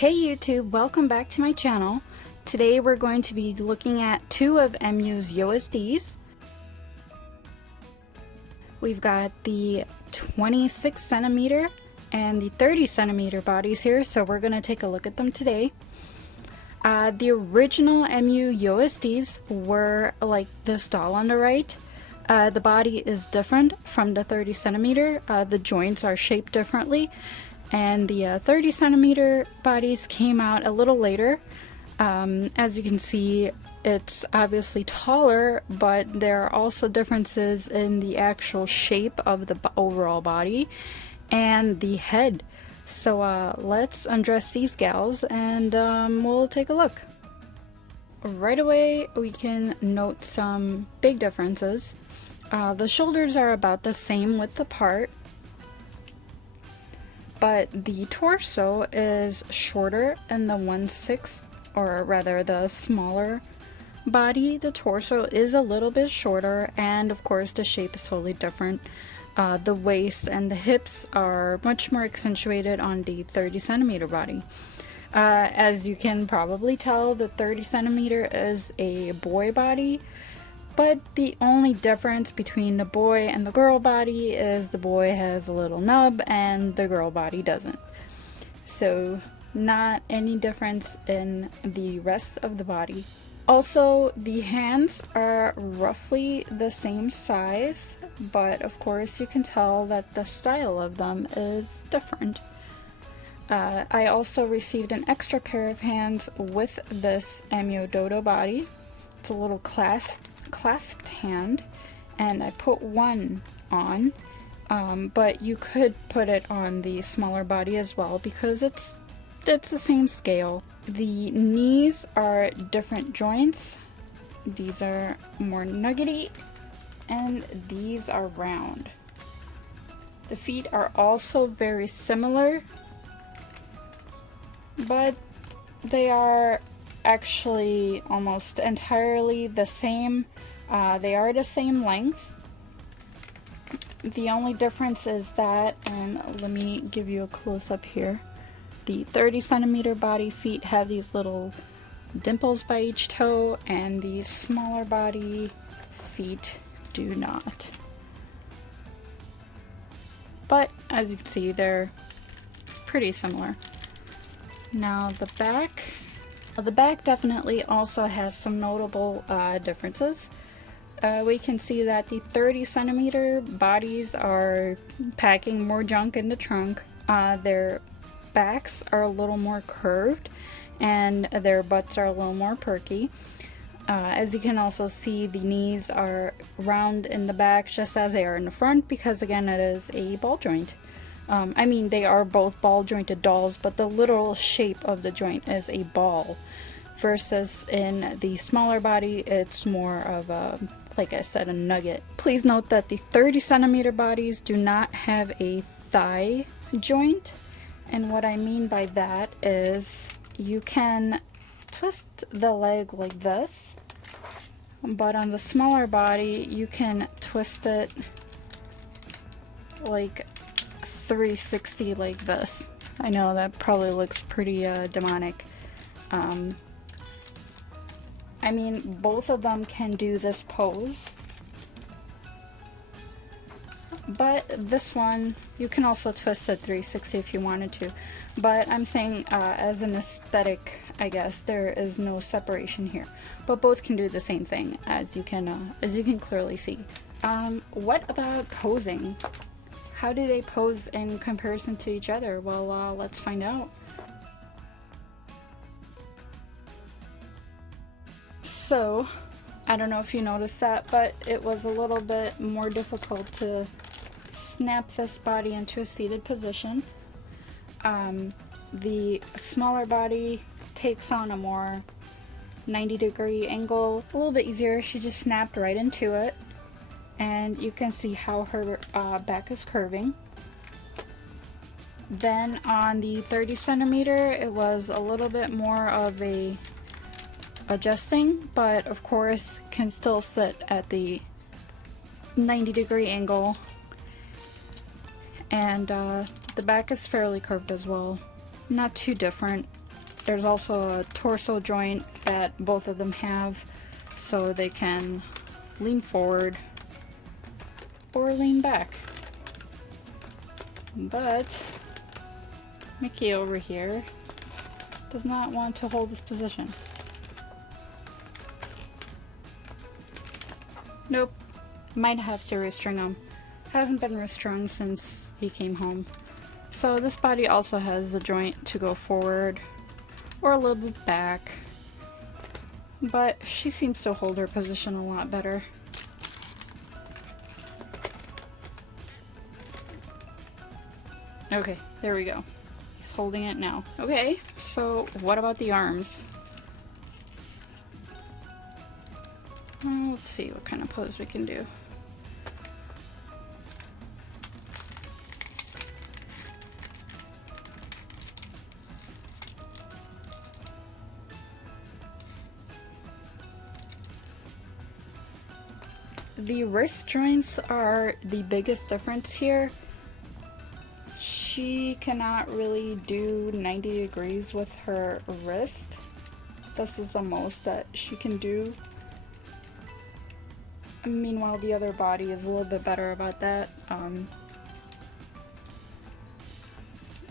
Hey YouTube, welcome back to my channel. Today we're going to be looking at two of MYOU's YOSDs. We've got the 26 centimeter and the 30 centimeter bodies here, so we're going to take a look at them today. The original MYOU YOSDs were like this doll on the right. The body is different from the 30 centimeter. The joints are shaped differently. And the 30 centimeter bodies came out a little later. As you can see, it's obviously taller, but there are also differences in the actual shape of the overall body and the head. So let's undress these gals and we'll take a look. Right away we can note some big differences. The shoulders are about the same width apart, but the torso is shorter in the 1/6, or rather the smaller body. The torso is a little bit shorter, and of course the shape is totally different. The waist and the hips are much more accentuated on the 30 centimeter body. As you can probably tell, the 30 centimeter is a boy body, but the only difference between the boy and the girl body is the boy has a little nub and the girl body doesn't. So not any difference in the rest of the body. Also, the hands are roughly the same size, but of course you can tell that the style of them is different. I also received an extra pair of hands with this MYOU Dou Dou body. It's a little clasped hand, and I put one on, but you could put it on the smaller body as well because it's the same scale. The knees are different joints. These are more nuggety and these are round. The feet are also very similar, but they are actually almost entirely the same. They are the same length. The only difference is that, and let me give you a close-up here, the 30 centimeter body feet have these little dimples by each toe, and the smaller body feet do not. But as you can see, they're pretty similar. Now the back. The back definitely also has some notable differences. We can see that the 30 centimeter bodies are packing more junk in the trunk. Their backs are a little more curved and their butts are a little more perky. As you can also see, the knees are round in the back just as they are in the front because, again, it is a ball joint. I mean, they are both ball jointed dolls, but the literal shape of the joint is a ball, versus in the smaller body it's more of a, like I said, a nugget. Please note that the 30 centimeter bodies do not have a thigh joint, and what I mean by that is you can twist the leg like this, but on the smaller body you can twist it like 360 like this. I know that probably looks pretty demonic. I mean, both of them can do this pose, but this one you can also twist it 360 if you wanted to, but I'm saying as an aesthetic, I guess there is no separation here, but both can do the same thing, as you can clearly see. What about posing? How do they pose in comparison to each other? Well, let's find out. So, I don't know if you noticed that, but it was a little bit more difficult to snap this body into a seated position. The smaller body takes on a more 90-degree angle, a little bit easier. She just snapped right into it, and you can see how her back is curving. Then on the 30 centimeter, it was a little bit more of a adjusting, but of course can still sit at the 90-degree angle, and the back is fairly curved as well. Not too different. there's also a torso joint that both of them have, so they can lean forward or lean back. But Mickey over here does not want to hold this position. Nope, might have to restring him. Hasn't been restrung since he came home. So this body also has the joint to go forward or a little bit back, but she seems to hold her position a lot better. Okay, there we go. He's holding it now. Okay, so what about the arms? Let's see what kind of pose we can do. The wrist joints are the biggest difference here. She cannot really do 90 degrees with her wrist. This is the most that she can do. Meanwhile, the other body is a little bit better about that.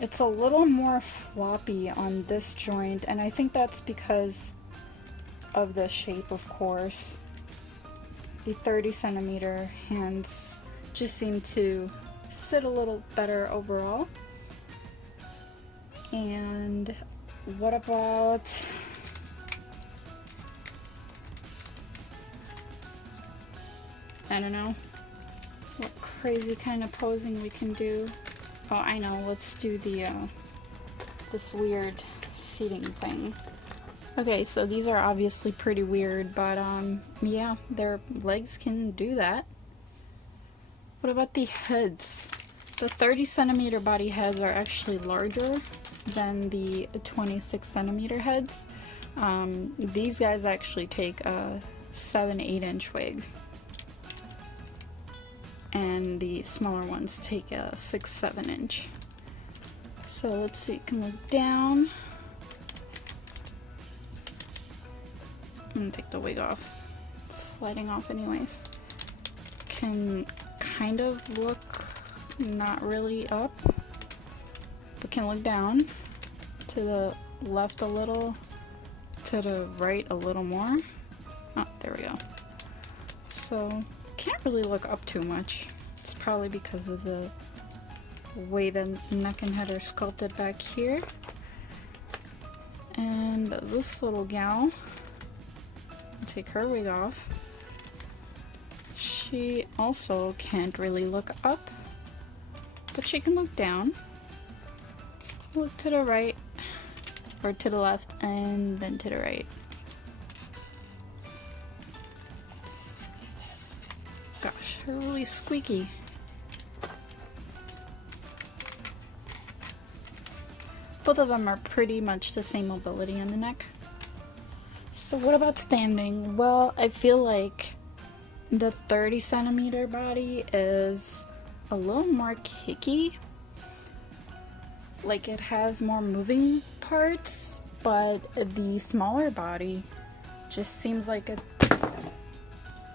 It's a little more floppy on this joint, and I think that's because of the shape, of course. The 30 centimeter hands just seem to sit a little better overall. And what about I don't know what crazy kind of posing we can do. Oh, I know, let's do the this weird seating thing. Okay, so these are obviously pretty weird, but yeah, their legs can do that. What about the heads? The 30 centimeter body heads are actually larger than the 26 centimeter heads. These guys actually take a 7-8 inch wig, and the smaller ones take a 6-7 inch. So let's see, you can look down. I'm gonna take the wig off. It's sliding off anyways. Can kind of look not really up, but can look down to the left a little, to the right a little more. Oh, there we go. So can't really look up too much. It's probably because of the way the neck and head are sculpted back here. And this little gal, take her wig off. She also can't really look up, but she can look down, look to the right, or to the left, and then to the right. Gosh, they're really squeaky. Both of them are pretty much the same mobility in the neck. So what about standing? Well, I feel like the 30 centimeter body is a little more kicky. Like, it has more moving parts, but the smaller body just seems like it's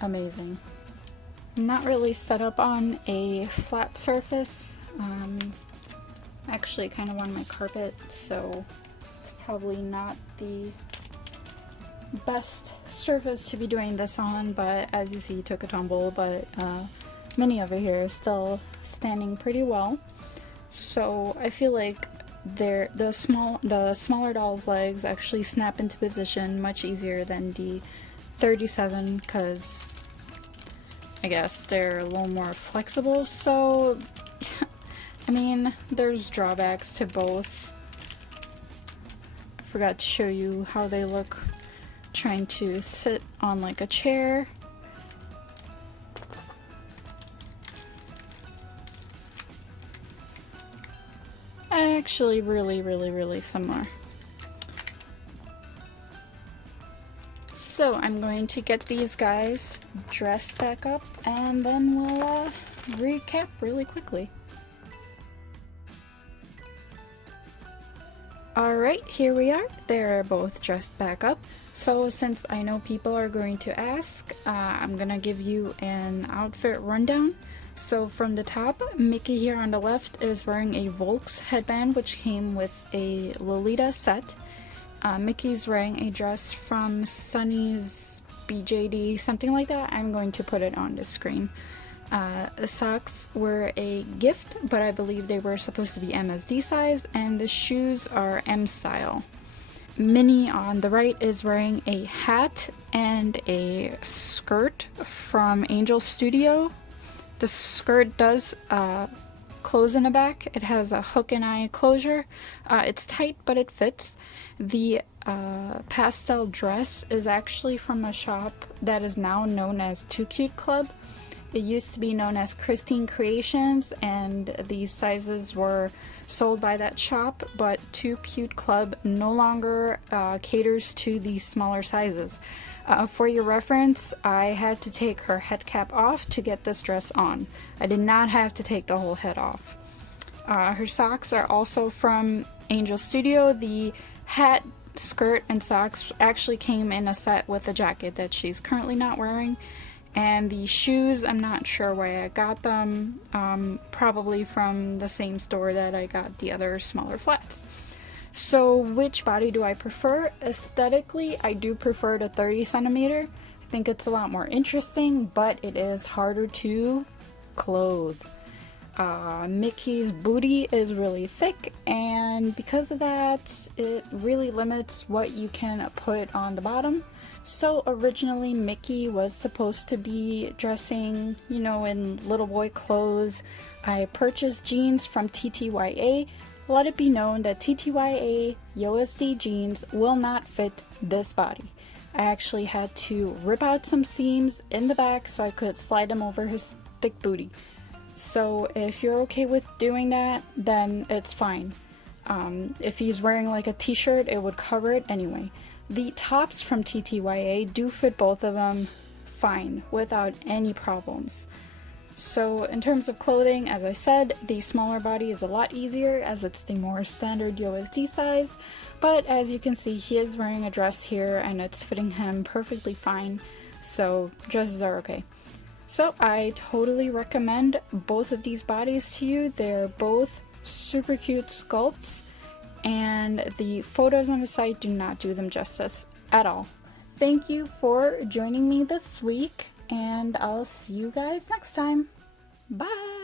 amazing. Not really set up on a flat surface. Actually kind of on my carpet, so it's probably not the best surface to be doing this on, but as you see, took a tumble, but Minnie over here is still standing pretty well. So I feel like the smaller doll's legs actually snap into position much easier than the 37, because I guess they're a little more flexible. So I mean, there's drawbacks to both. Forgot to show you how they look trying to sit on like a chair. Actually really similar. So I'm going to get these guys dressed back up, and then we'll recap really quickly. Alright, here we are. They're both dressed back up. So since I know people are going to ask, I'm gonna give you an outfit rundown. So from the top, Mickey here on the left is wearing a Volks headband, which came with a Lolita set. Mickey's wearing a dress from Sunny's BJD, something like that. I'm going to put it on the screen. The socks were a gift, but I believe they were supposed to be MSD size, and the shoes are M style. Minnie on the right is wearing a hat and a skirt from Angel Studio. The skirt does close in the back. It has a hook and eye closure. It's tight, but it fits. The pastel dress is actually from a shop that is now known as Too Cute Club. It used to be known as Christine Creations, and these sizes were sold by that shop, but Too Cute Club no longer caters to these smaller sizes. For your reference, I had to take her head cap off to get this dress on. I did not have to take the whole head off. Her socks are also from Angel Studio. The hat, skirt, and socks actually came in a set with a jacket that she's currently not wearing. And the shoes, I'm not sure where I got them, probably from the same store that I got the other smaller flats. So which body do I prefer? Aesthetically, I do prefer the 30 centimeter. I think it's a lot more interesting, but it is harder to clothe. Mickey's booty is really thick, and because of that, it really limits what you can put on the bottom. So originally Mickey was supposed to be dressing, you know, in little boy clothes. I purchased jeans from TTYA. Let it be known that TTYA YOSD jeans will not fit this body. I actually had to rip out some seams in the back so I could slide them over his thick booty. So if you're okay with doing that, then it's fine. If he's wearing like a t-shirt, it would cover it anyway. The tops from TTYA do fit both of them fine, without any problems. So in terms of clothing, as I said, the smaller body is a lot easier as it's the more standard YOSD size, but as you can see, he is wearing a dress here and it's fitting him perfectly fine, so dresses are okay. So I totally recommend both of these bodies to you. They're both super cute sculpts, and the photos on the site do not do them justice at all. Thank you for joining me this week, and I'll see you guys next time. Bye!